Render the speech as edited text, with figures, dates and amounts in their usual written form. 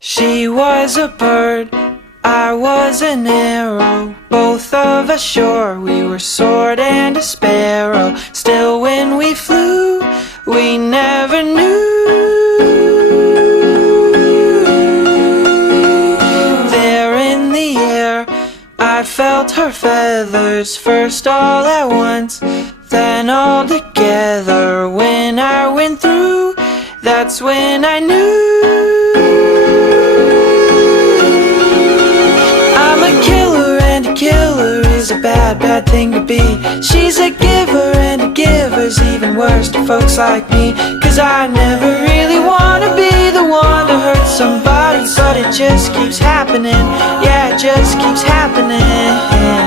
She was a bird, I was an arrow. Both of us sure we were sword and a sparrow. Still when we flew, we never knew. There in the air, I felt her feathers, first all at once, then all together. When I went through, that's when I knew. I'm a killer, and a killer is a bad, bad thing to be. She's a giver, and a giver's even worse to folks like me. Cause I never really wanna be the one to hurt somebody, but it just keeps happening. Yeah, it just keeps happening.